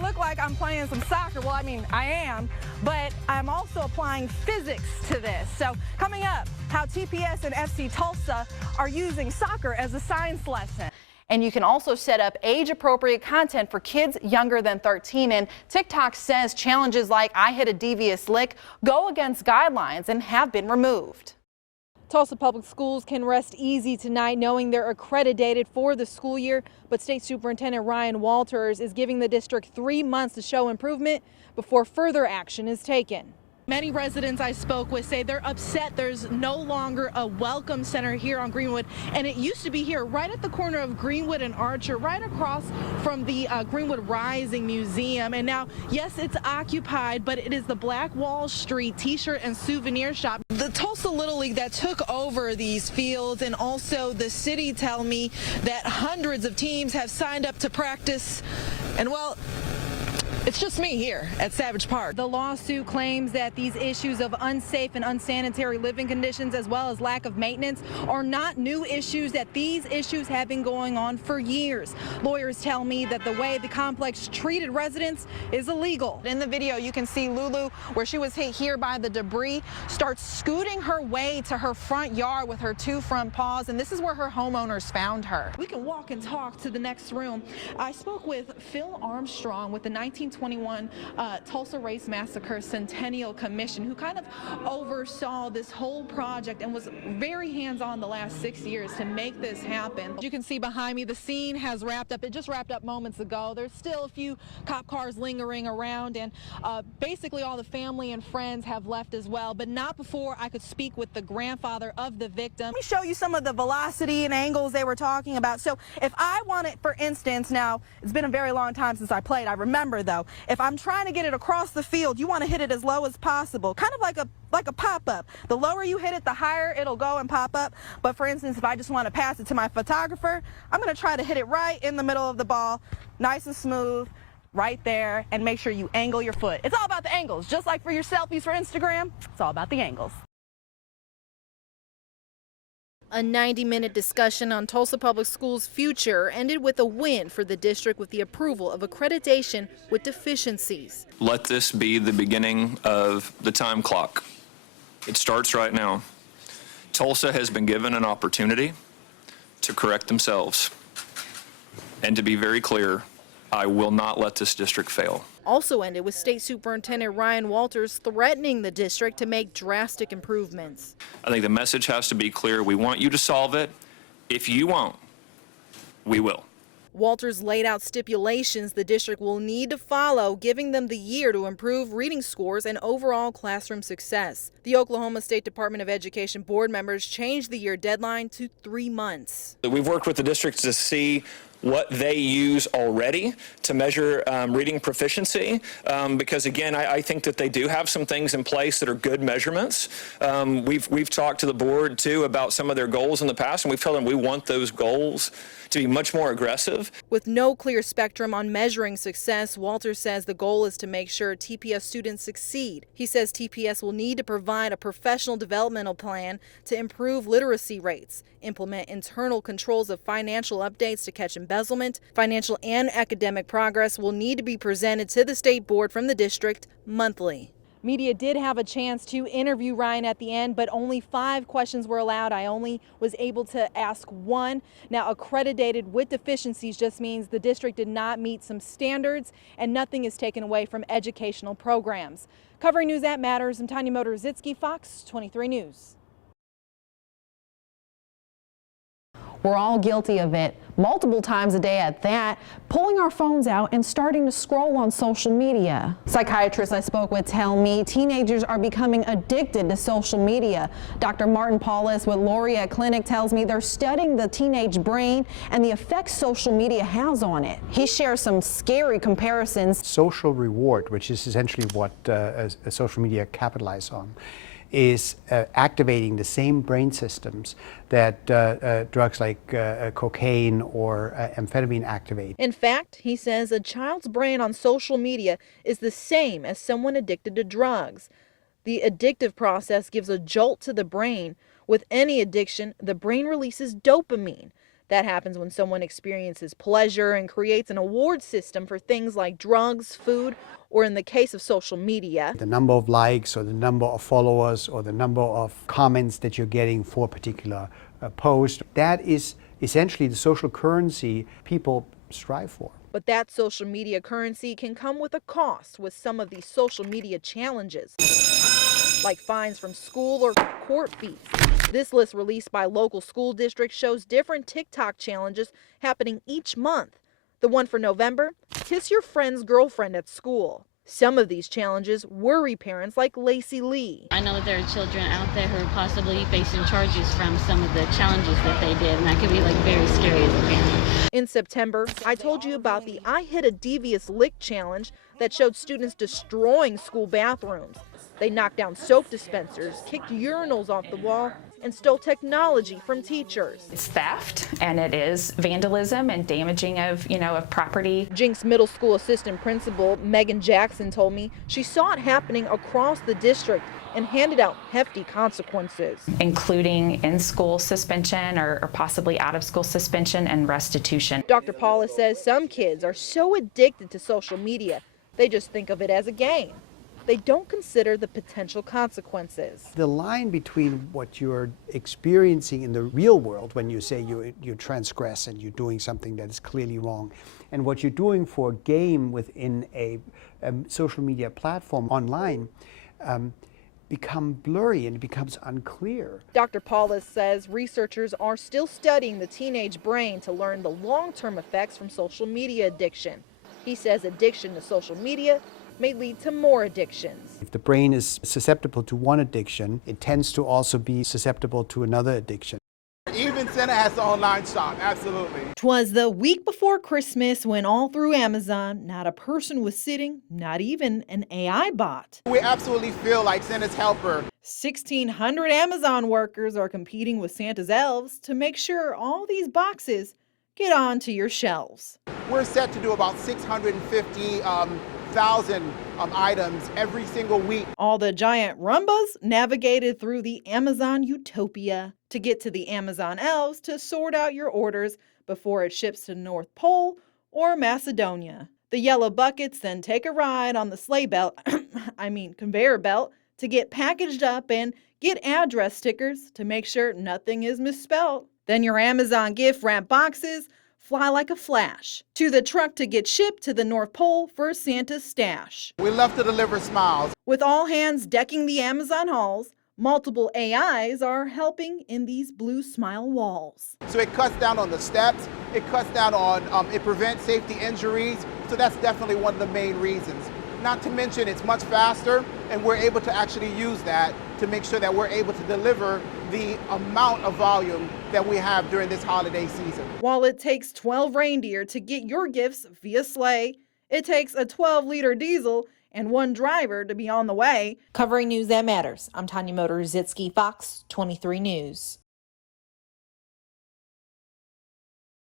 look like I'm playing some soccer. Well, I mean, I am, but I'm also applying physics to this. So coming up, how TPS and FC Tulsa are using soccer as a science lesson. And you can also set up age-appropriate content for kids younger than 13. And TikTok says challenges like "I hit a devious lick" go against guidelines and have been removed. Tulsa Public Schools can rest easy tonight knowing they're accredited for the school year, but State Superintendent Ryan Walters is giving the district 3 months to show improvement before further action is taken. Many residents I spoke with say they're upset there's no longer a welcome center here on Greenwood, and it used to be here right at the corner of Greenwood and Archer, right across from the Greenwood Rising Museum. And now, yes, it's occupied, but it is the Black Wall Street t-shirt and souvenir shop. The Tulsa Little League that took over these fields, and also the city, tell me that hundreds of teams have signed up to practice, and well, it's just me here at Savage Park. The lawsuit claims that these issues of unsafe and unsanitary living conditions, as well as lack of maintenance, are not new issues, that these issues have been going on for years. Lawyers tell me that the way the complex treated residents is illegal. In the video, you can see Lulu, where she was hit here by the debris, starts scooting her way to her front yard with her 2 front paws, and this is where her homeowners found her. We can walk and talk to the next room. I spoke with Phil Armstrong with the 1921 Tulsa Race Massacre Centennial Commission, who kind of oversaw this whole project and was very hands-on the last 6 years to make this happen. You can see behind me, the scene has wrapped up. It just wrapped up moments ago. There's still a few cop cars lingering around, and basically all the family and friends have left as well, but not before I could speak with the grandfather of the victim. Let me show you some of the velocity and angles they were talking about. So if I want it, for instance, now it's been a very long time since I played, I remember though, if I'm trying to get it across the field, you want to hit it as low as possible, kind of like a pop-up. The lower you hit it, the higher it'll go and pop up. But for instance, if I just want to pass it to my photographer, I'm going to try to hit it right in the middle of the ball, nice and smooth, right there, and make sure you angle your foot. It's all about the angles, just like for your selfies for Instagram. It's all about the angles. A 90-minute discussion on Tulsa Public Schools' future ended with a win for the district with the approval of accreditation with deficiencies. Let this be the beginning of the time clock. It starts right now. Tulsa has been given an opportunity to correct themselves. And to be very clear, I will not let this district fail. Also ended with State Superintendent Ryan Walters threatening the district to make drastic improvements. I think the message has to be clear. We want you to solve it. If you won't, we will. Walters laid out stipulations the district will need to follow, giving them the year to improve reading scores and overall classroom success. The Oklahoma State Department of Education board members changed the year deadline to 3 months. We've worked with the districts to see what they use already to measure reading proficiency, because again, I think that they do have some things in place that are good measurements. We've talked to the board too about some of their goals in the past, and we've told them we want those goals to be much more aggressive. With no clear spectrum on measuring success, Walters says the goal is to make sure TPS students succeed. He says TPS will need to provide a professional developmental plan to improve literacy rates, implement internal controls of financial updates to catch embezzlement. Financial and academic progress will need to be presented to the state board from the district monthly. Media did have a chance to interview Ryan at the end, but only 5 questions were allowed. I only was able to ask 1. Now, accredited with deficiencies just means the district did not meet some standards and nothing is taken away from educational programs. Covering News That Matters, I'm Tanya Modersitzki, Fox 23 News. We're all guilty of it, multiple times a day at that, pulling our phones out and starting to scroll on social media. Psychiatrists I spoke with tell me teenagers are becoming addicted to social media. Dr. Martin Paulus with Laureate Clinic tells me they're studying the teenage brain and the effects social media has on it. He shares some scary comparisons. Social reward, which is essentially what social media capitalize on, is activating the same brain systems that drugs like cocaine or amphetamine activate. In fact, he says a child's brain on social media is the same as someone addicted to drugs. The addictive process gives a jolt to the brain. With any addiction, the brain releases dopamine. That happens when someone experiences pleasure and creates an award system for things like drugs, food, or in the case of social media, the number of likes or the number of followers or the number of comments that you're getting for a particular post. That is essentially the social currency people strive for. But that social media currency can come with a cost with some of these social media challenges, like fines from school or court fees. This list released by local school districts shows different TikTok challenges happening each month. The one for November, kiss your friend's girlfriend at school. Some of these challenges worry parents like Lacey Lee. I know that there are children out there who are possibly facing charges from some of the challenges that they did, and that could be like very scary as a parent. In September, I told you about the I Hit a Devious Lick challenge that showed students destroying school bathrooms. They knocked down soap dispensers, kicked urinals off the wall, and stole technology from teachers. It's theft, and it is vandalism and damaging of property. Jinx Middle School assistant principal Megan Jackson told me she saw it happening across the district and handed out hefty consequences, including in-school suspension or possibly out-of-school suspension and restitution. Dr. Paula says some kids are so addicted to social media, they just think of it as a game. They don't consider the potential consequences. The line between what you're experiencing in the real world when you say you transgress and you're doing something that is clearly wrong, and what you're doing for a game within a social media platform online become blurry and it becomes unclear. Dr. Paulus says researchers are still studying the teenage brain to learn the long-term effects from social media addiction. He says addiction to social media may lead to more addictions. If the brain is susceptible to one addiction, it tends to also be susceptible to another addiction. Even Santa has the online shop, absolutely. 'Twas the week before Christmas when all through Amazon, not a person was sitting, not even an AI bot. We absolutely feel like Santa's helper. 1,600 Amazon workers are competing with Santa's elves to make sure all these boxes get onto your shelves. We're set to do about 650,000 items every single week. All the giant Rumbas navigated through the Amazon utopia to get to the Amazon elves to sort out your orders before it ships to North Pole or Macedonia. The yellow buckets then take a ride on the sleigh belt, conveyor belt, to get packaged up and get address stickers to make sure nothing is misspelled. Then your Amazon gift wrap boxes fly like a flash to the truck to get shipped to the North Pole for Santa's stash. We love to deliver smiles. With all hands decking the Amazon halls, multiple AIs are helping in these blue smile walls. So it cuts down on the steps, it cuts down on, it prevents safety injuries. So that's definitely one of the main reasons. Not to mention it's much faster, and we're able to actually use that to make sure that we're able to deliver the amount of volume that we have during this holiday season. While it takes 12 reindeer to get your gifts via sleigh, it takes a 12-liter diesel and one driver to be on the way. Covering news that matters, I'm Tanya Modersitzki, Fox 23 News.